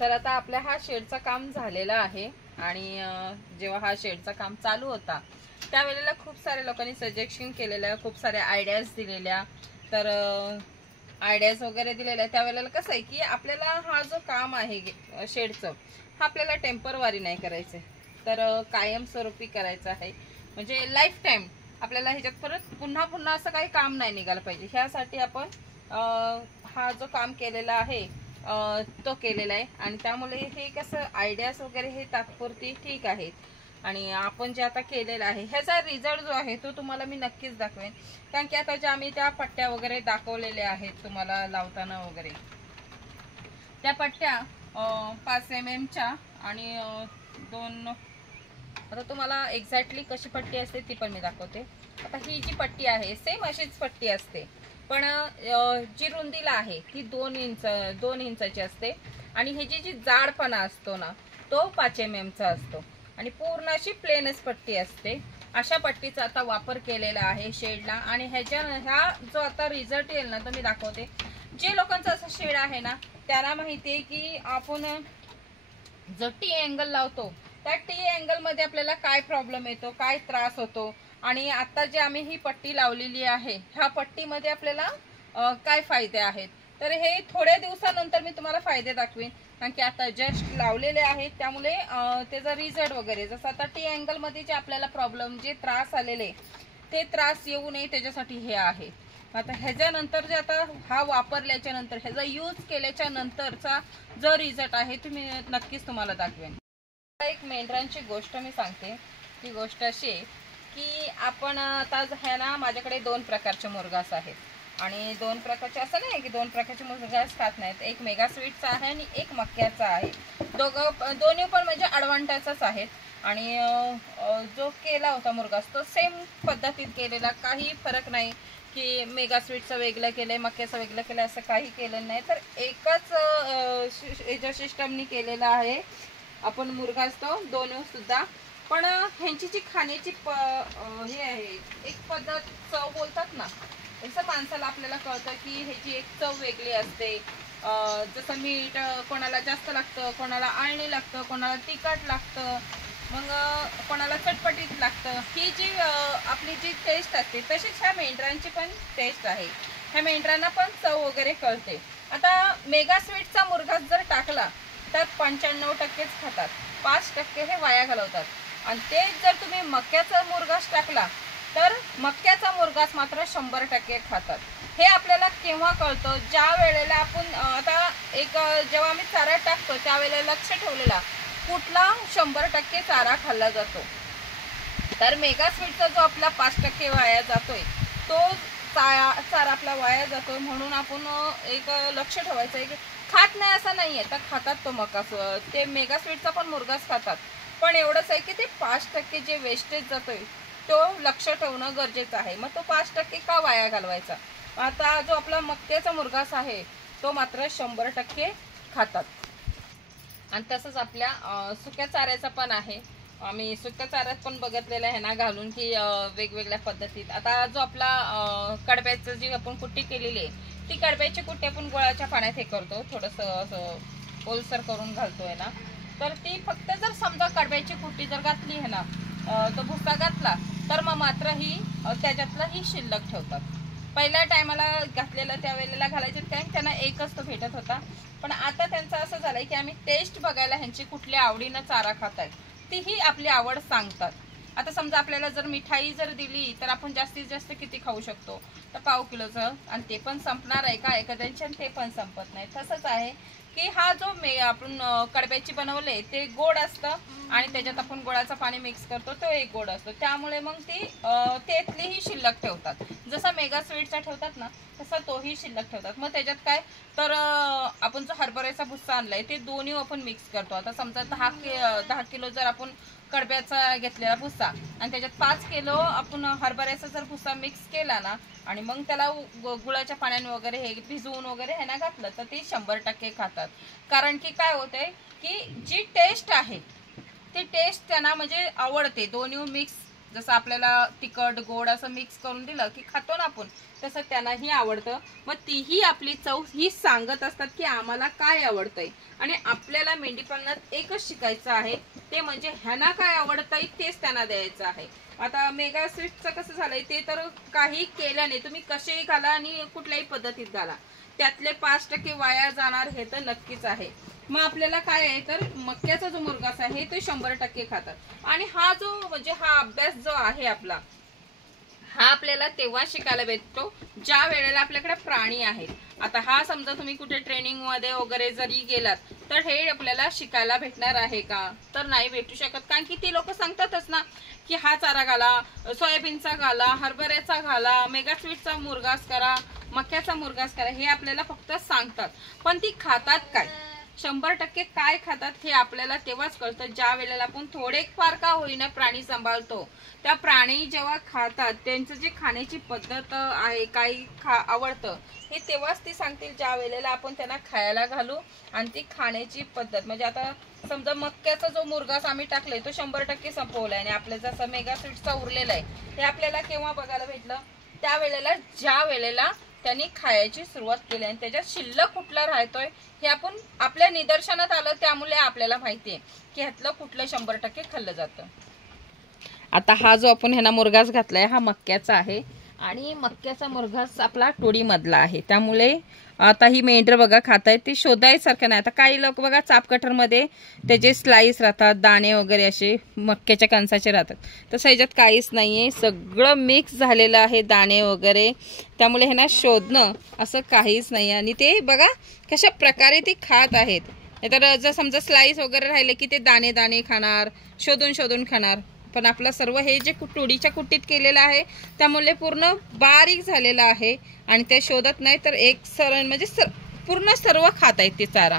तर आता आपल्या हा शेडचं काम झालेलं आहे आणि जेव्हा हा शेडचं काम चालू होता त्यावेळेला खूप सारे लोकांनी सजेशन केलेलं, खूप सारे आयडियाज दिलेल्या. तर आयडियाज वगैरे दिलेल्या त्यावेळेला कसं आहे की आपल्याला हा जो काम आहे शेडचं हा आपल्याला टेम्परवारी नाही करायचं, तर कायमस्वरूपी करायचं आहे. म्हणजे लाईफ टाईम आपल्याला ह्याच्यात परत पुन्हा पुन्हा असं काही काम नाही निघालं पाहिजे. ह्यासाठी आपण हा जो काम केलेला आहे तो केलेला आहे. आणि त्यामुळे हे कसं आयडियाज वगैरे हे तात्पुरती ठीक आहेत. आणि आपण जे आता केलेलं आहे ह्याचा रिझल्ट जो आहे तो तुम्हाला मी नक्कीच दाखवेन. कारण की आता ज्या आम्ही त्या पट्ट्या वगैरे दाखवलेल्या आहेत तुम्हाला लावताना वगैरे, त्या पट्ट्या 5 mm च्या आणि 2, आता तुम्हाला एक्झॅक्टली कशी पट्टी असते ती पण मी दाखवते. आता ही जी पट्टी आहे सेम अशीच पट्टी असते, पण जी रुंदीला आहे ती 2 इंचाची असते आणि ही जी जाडपणा असतो ना तो 5 mm चा असतो आणि पूर्ण अशी प्लेनच पट्टी असते. अशा पट्टीचा आता वापर केलेला आहे शेडला. आणि ह्या जो आता रिझल्ट येईल ना तो मी दाखवते. जे लोकांचं असं शेड आहे ना त्यांना माहिती आहे की आपण जो टी अँगल लावतो त्या टी अँगल मध्ये आपल्याला काय प्रॉब्लेम येतो, काय त्रास होतो. आणि आता जे आम्ही ही पट्टी लावलेली आहे ह्या पट्टीमध्ये आपल्याला काय फायदे आहेत, तर हे थोड्या दिवसानंतर मी तुम्हाला फायदे दाखवीन. कारण की आता जस्ट लावलेले आहेत त्यामुळे त्याचा रिझल्ट वगैरे, जसं आता टी अँगल मध्ये जे आपल्याला प्रॉब्लेम जे त्रास आलेले ते त्रास येऊ नये त्याच्यासाठी हे आहे. आता ह्याच्यानंतर जे आता हा वापरल्याच्या नंतर ह्याचा यूज केल्याच्या नंतरचा जो रिझल्ट आहे तुम्ही नक्कीच तुम्हाला दाखवेन. एक मेंढरांची गोष्ट मी सांगते. ती गोष्ट अशी आहे की आपण आता ह्या ना माझ्याकडे 2 प्रकारचे मुरघास आहेत आणि 2 प्रकारचे असं नाही की 2 प्रकारचे मुरघास खात नाहीत. एक मेगा स्वीटचा आहे आणि एक मक्याचा आहे. दोन्ही पण म्हणजे अडवांटाचाच आहेत. आणि जो केला होता मुरघास तो सेम पद्धतीत केलेला, काही फरक नाही की मेगा स्वीटचं वेगळं केलंय मक्याचं वेगळं केलंय असं काही केलं नाही. तर एकच याच्या सिस्टमनी केलेला आहे आपण मुरघास तो दोन्ही सुद्धा. पण ह्यांची जी खाण्याची हे आहे एक पद्धत, चव बोलतात ना, जसं माणसाला आपल्याला कळतं की ह्याची एक चव वेगळी असते. जसं मीठ कोणाला जास्त लागतं, कोणाला आळणी लागतं, कोणाला तिखट लागतं, मग कोणाला चटपटीत लागतं. ही जी आपली जी टेस्ट असते तशीच ह्या मेंढरांची पण टेस्ट आहे. ह्या मेंढरांना पण चव वगैरे कळते. आता मेगा स्वीटचा मुरघास जर टाकला तर 95% खातात, 5% हे वाया घालवतात. आणि तेच जर तुम्ही मक्याचा मुरघास टाकला तर मक्याचा मुरघास मात्र 100% खातात. हे आपल्याला केव्हा कळतं, ज्या वेळेला आपण आता एक जेव्हा आम्ही चारा टाकतो त्यावेळेला लक्ष ठेवलेला कुठला 100% चारा खाल्ला जातो. तर मेगा स्वीटचा जो आपला 5% वाया जातोय तो चारा आपला वाया जातोय. म्हणून आपण एक लक्ष ठेवायचं आहे की खात नाही असं नाहीये, तर खातात तो मका, ते मेगा स्वीटचा पण मुरघास खातात. पण एवढंच आहे की ते 5% जे वेस्टेज जातोय तो लक्ष ठेवणं गरजेचं आहे. मग तो 5% का वाया घालवायचा. आता जो आपला मक्याचा मुरघास आहे तो मात्र 100% खातात. आणि तसंच आपल्या सुक्या चाऱ्याचा पण आहे. आम्ही सुक्या चाऱ्यात पण बघितलेलं आहे ना घालून की वेगवेगळ्या पद्धतीत. आता जो आपला कडब्याचं जी आपण कुट्टी केलेली आहे ती कडब्याची कुट्टी आपण गुळाच्या पाण्यात हे करतो, थोडंसं असं ओलसर करून घालतोय ना. तर ती फक्त जर समजा कडब्याची कुट्टी जर घातली आहे ना, तो भुसा घातला तर मग मात्र ही त्याच्यातला ही शिल्लक ठेवतात. पहिल्या टायमाला घातलेलं त्यावेळेला घालायचं कारण त्यांना एकच तो भेटत होता. पण आता त्यांचं असं झालंय की आम्ही टेस्ट बघायला ह्यांची कुठल्या आवडीनं चारा खातात तीही आपली आवड सांगतात. आता समजा आपल्याला जर मिठाई जर दिली तर आपण जास्तीत जास्त किती खाऊ शकतो, तर पाव किलोचं, आणि ते पण संपणार आहे का एखाद्याच्या, ते पण संपत नाही. तसंच आहे की हा जो आपण कडब्याची बनवले ते गोड असतं आणि त्याच्यात आपण गोडाचं पाणी मिक्स करतो तो एक गोड असतो. त्यामुळे मग ती त्यातलीही शिल्लक ठेवतात. जसा मेगा स्वीटचा ठेवतात ना तसा तोही शिल्लक ठेवतात. मग त्याच्यात काय तर आपण जो हरभऱ्याचा भुस्सा आणलाय ते दोन्ही आपण मिक्स करतो. आता समजा 10 किलो जर आपण कडब्याचा घेतलेला भुस्सा आणि त्याच्यात 5 किलो आपण हरभऱ्याचा जर भुस्सा मिक्स केला ना आणि मग त्याला गुळाच्या पाण्याने वगैरे हे भिजवून वगैरे हे ना घातलं तर ते 100% खातात. कारण की काय होतंय की जी टेस्ट आहे ती टेस्ट त्यांना म्हणजे आवडते. दोन्ही मिक्स जसं आपल्याला तिखट गोड असं मिक्स करून दिलं की खातो ना आपण, तसं त्यांनाही आवडतं. मग तीही आपली चव ही सांगत असतात की आम्हाला काय आवडतंय. आणि आपल्याला मेंढीपालनात एकच शिकायचं आहे, ते म्हणजे ह्यांना काय आवडतंय तेच त्यांना द्यायचं आहे. आता मेगा स्वीटचं कसं झालंय, ते तर काही केल्याने तुम्ही कसेही घाला आणि कुठल्याही पद्धतीत घाला, त्यातले 5% वाया जाणार हे तर नक्कीच आहे. मग आपल्याला काय आहे तर मक्याचा जो मुरघास आहे ते 100% खातात. आणि हा जो म्हणजे हा अभ्यास जो आहे आपला, हा आपल्याला तेव्हा शिकायला भेटतो ज्या वेळेला आपल्याकडे प्राणी आहेत. आता हा समजा तुम्ही कुठे ट्रेनिंग मध्ये वगैरे जरी गेलात तर हे आपल्याला शिकायला भेटणार आहे का, तर नाही भेटू शकत. कारण की ती लोक सांगतातच ना की हा चारा घाला, सोयाबीनचा घाला, हरभऱ्याचा घाला, मेगा स्वीटचा मुरघास करा, मक्याचा मुरघास करा, हे आपल्याला फक्त सांगतात. पण ती खातात काय, 100% काय खातात हे आपल्याला तेव्हाच कळतं ज्या वेळेला आपण थोडे फार का होईना प्राणी सांभाळतो. त्या प्राणी जेव्हा खातात त्यांचं जे खाण्याची पद्धत आहे, काही आवडतं हे तेव्हाच ती सांगतील ज्या वेळेला आपण त्यांना खायला घालू. आणि ती खाण्याची पद्धत म्हणजे आता समजा मक्याचा जो मुरघास आम्ही टाकलाय तो 100% संपवलाय आणि आपल्या जसं मेगा स्वीटचा उरलेला आहे हे आपल्याला केव्हा बघायला भेटलं, त्या वेळेला ज्या वेळेला त्यांनी खायची सुरुवात केली आणि त्याच्यात शिल्लक कुठला राहतोय हे आपण आपल्या निदर्शनात आलं, त्यामुळे आपल्याला माहितीये की ह्यातलं कुठलं 100% खाल्लं जातं. आता हा जो आपण ह्याला मुरघास घातलाय हा मक्याचा आहे आणि मक्याचा मुरघास आपला टोळी मधला आहे. त्यामुळे आता ही मेंढर बघा खातायत, ती शोधायसारखं नाही. आता काही लोक बघा चापकटर मध्ये त्याचे स्लाइस राहतात, दाणे वगैरे असे मक्याच्या कणसाचे राहतात, तसं ह्याच्यात काहीच नाहीये, सगळं मिक्स झालेलं आहे दाणे वगैरे. त्यामुळे ह्यांना शोधणं असं काहीच नाही. आणि ते बघा कशा प्रकारे ते खात आहेत. नाहीतर जर समजा स्लाइस वगैरे राहिले की ते दाणे दाणे खाणार, शोधून शोधून खाणार. पण आपलं सर्व हे जे टोळीच्या कुट्टीत केलेलं आहे त्यामुळे पूर्ण बारीक झालेलं आहे आणि ते शोधत नाही तर एक सरळ म्हणजे पूर्ण सर्व खात आहेत ते चारा.